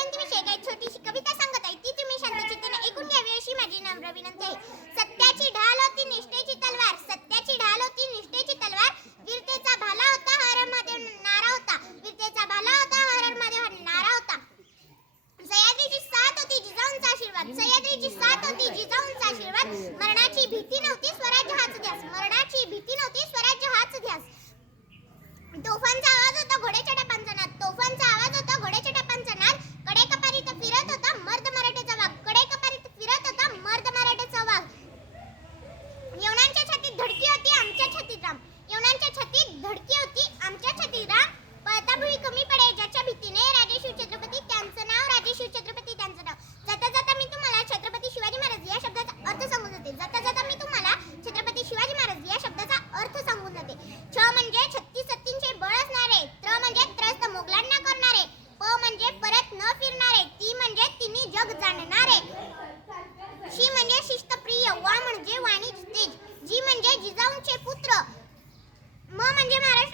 जयंतीविषयी काही छोटीशी कविता सांगत आहे, ती तुम्ही शांतचित्ताने ऐकून घ्यावी अशी माझी नम्र विनंती आहे. सत्याची ढाल होती निष्ठेची तलवार, सत्याची ढाल होती निष्ठेची तलवार, वीरतेचा भाला होता हर महादेव नारा होता, वीरतेचा भाला होता हर महादेव नारा होता. सह्याद्रीची साथ होती जिजाऊंचा आशीर्वाद, सह्याद्रीची साथ होती जिजाऊंचा आशीर्वाद, मरणाची भीती नव्हती स्वराज्य हाच ध्यास, मरणाची भीती नव्हती स्वराज्य हाच ध्यास. तोफांचा आवाज होता घोड्याच्या टापांचा नाद, तोफांचा आवाज होता घोड्याच्या टापांचा नाद, कडेकपारीत फिरत होता मर्द मराठ्याचा वाघ, कडेकपारीत फिरत होता मर्द मराठ्याचा वाघ. यवनांच्या छातीत धडकी होती आमच्या छातीत राम, यवनांच्या छातीत धडकी होती आमच्या छातीत राम, पळताभुळी कमी पडे ज्याच्या भीतीने राजे शिव छत्रपती त्यांचं नाव, राजे शिव छत्रपती त्यांचं नाव. जाता जाता मी तुम्हाला छत्रपती शिवाजी महाराज या शब्दाचा अर्थ सांगून जाते, जाता जाता मी तुम्हाला छत्रपती शिवाजी महाराज या शब्दाचा अर्थ सांगून जाते. छ म्हणजे 36 सत्तींचे बळ असणारे, त्र म्हणजे त्रस्त मोगलांना करणारे, प म्हणजे परत न फिरणारे, ती म्हणजे तिन्ही जग जाणणारे, शी म्हणजे शिस्तप्रिय, वा म्हणजे वाणीच तेज, जी म्हणजे जिजाऊंचे पुत्र, म म्हणजे महाराष्ट्र